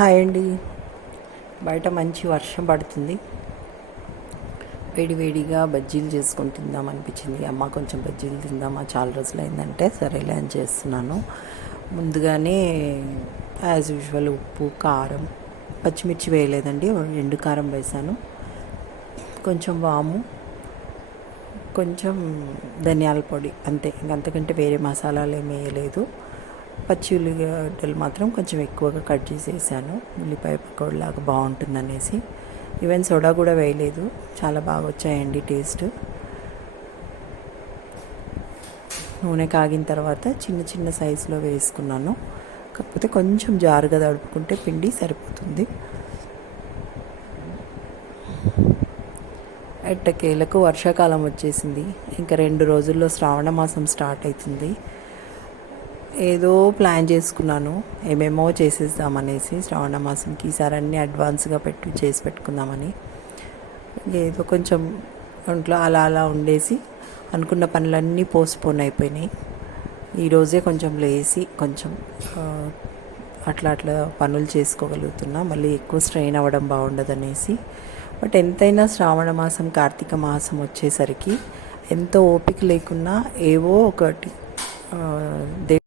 Hi అండి. బయట మంచి వర్షం పడుతుంది. వేడి వేడిగా బజ్జీలు చేసుకొని తిందాం అనిపించింది. అమ్మ కొంచెం బజ్జీలు తిందామా, చాలా రోజులు అయిందంటే సరేలే అని చేస్తున్నాను. ముందుగానే యాజ్ యూజువల్ ఉప్పు, కారం, పచ్చిమిర్చి వేయలేదండి, ఎండు కారం వేసాను. కొంచెం వాము, కొంచెం ధనియాల పొడి, అంతే. ఇంకంతకంటే వేరే మసాలాలు ఏమి వేయలేదు. పచ్చి ఉల్లిగడ్డలు మాత్రం కొంచెం ఎక్కువగా కట్ చేసి వేసాను, ఉల్లిపాయ పకోడీలాగా బాగుంటుందనేసి. ఈవెన్ సోడా కూడా వేయలేదు. చాలా బాగా వచ్చాయండి టేస్ట్. నూనె కాగిన తర్వాత చిన్న చిన్న సైజులో వేసుకున్నాను. కాకపోతే కొంచెం జారుగా తడుపుకుంటే పిండి సరిపోతుంది. ఎట్టకేలకు వర్షాకాలం వచ్చేసింది. ఇంకా 2 రోజుల్లో శ్రావణ మాసం స్టార్ట్ అవుతుంది. ఏదో ప్లాన్ చేసుకున్నాను, ఏమేమో చేసేద్దామనేసి శ్రావణ మాసంకి. ఈసారి అన్నీ అడ్వాన్స్గా చేసి పెట్టుకుందామని. ఏదో కొంచెం ఒంట్లో అలా అలా ఉండేసి అనుకున్న పనులన్నీ పోస్ట్పోన్ అయిపోయినాయి. ఈరోజే కొంచెం లేచి కొంచెం అట్లా పనులు చేసుకోగలుగుతున్నా. మళ్ళీ ఎక్కువ స్ట్రెయిన్ అవ్వడం బాగుండదనేసి. బట్ ఎంతైనా శ్రావణ మాసం, కార్తీక మాసం వచ్చేసరికి ఎంతో ఓపిక లేకున్నా ఏవో ఒకటి